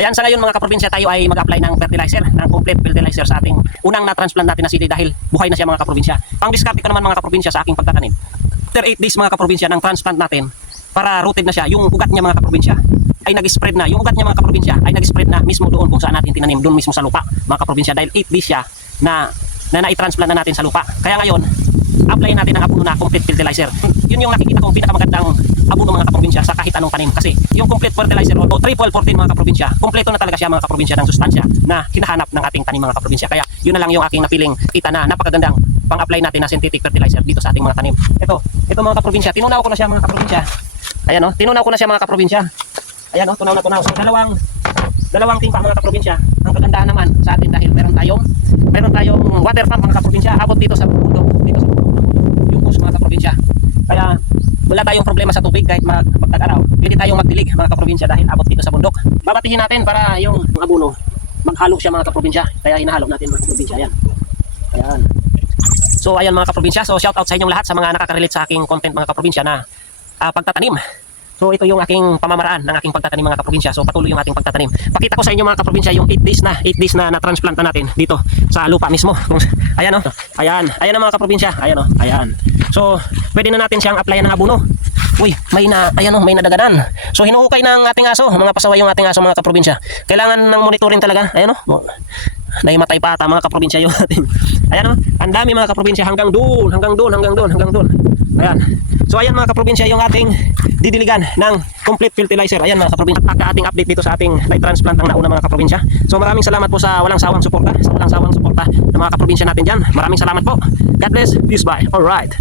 Ayan, sa ngayon mga kaprobinsya, tayo ay mag-apply ng fertilizer, ng complete fertilizer sa ating unang na-transplant natin na sili dahil buhay na siya mga kaprobinsya. Pang-discard ko naman mga kaprobinsya sa aking pagtatanim. After 8 days mga kaprobinsya ng transplant natin, para rooted na siya, yung ugat niya mga kaprobinsya ay nag-spread na. Yung ugat niya mga kaprobinsya ay nag-spread na mismo doon kung saan natin tinanim, doon mismo sa lupa mga kaprobinsya, dahil 8 days siya na na-transplant na natin sa lupa. Kaya ngayon, apply natin ang abono na complete fertilizer. Yun yung nakikita kong pinakamagandang abono mga kaprobinsya sa kahit anong tanim, kasi yung complete fertilizer o triple 14 mga kaprobinsya, kompleto na talaga siya mga kaprobinsya ng sustansya na hinahanap ng ating tanim mga kaprobinsya. Kaya yun na lang yung aking napiling kita na napakagandang pang-apply natin na synthetic fertilizer dito sa ating mga tanim. Ito mga kaprobinsya, tinunaw ko na siya mga kaprobinsya. Ayan o, tinunaw ko na siya mga kaprobinsya. Ayan o, tunaw na tunaw. So dalawang timpa mga kaprobinsya. Ang kagandahan naman sa atin dahil meron tayong water pump mga kaprobinsya, abot dito sa bundok, yung bus mga kaprobinsya. Kaya wala tayong problema sa tubig kahit magtag-araw. Pwede tayong magdilig mga kaprobinsya dahil abot dito sa bundok. Babatihin natin para yung abono maghalo siya mga kaprobinsya. Kaya hinahalo natin mga kaprobinsya. Ayan. So ayan mga kaprobinsya. So shout out sa inyong lahat sa mga nakaka-relate sa aking content mga kaprobinsya na pagtatanim. So ito yung aking pamamaraan ng aking pagtatanim mga kaprobinsya. So patuloy yung ating pagtatanim. Pakita ko sa inyo mga kaprobinsya yung 8 days na na-transplant na natin dito sa lupa mismo. Ayan o. Ayan ang mga kaprobinsya. Ayan o. Ayan. So pwede na natin siyang applyan ng abono. Uy, may nadaganan. So hinuhukay ng ating aso, mga pasaway yung ating aso mga kaprobinsya. Kailangan ng monitoring talaga. Ayan o. Nahimatay pa ata mga kaprobinsya yung ating. Ayan o. Ang dami mga kaprobinsya hanggang doon. Ayan. So ayan mga kaprobinsya yung ating didiligan ng complete fertilizer. Ayan mga kaprobinsya, ating update dito sa ating transplant ang nauna mga kaprobinsya. So maraming salamat po sa walang sawang suporta ng mga kaprobinsya natin dyan. Maraming salamat po. God bless. Peace bye. Alright.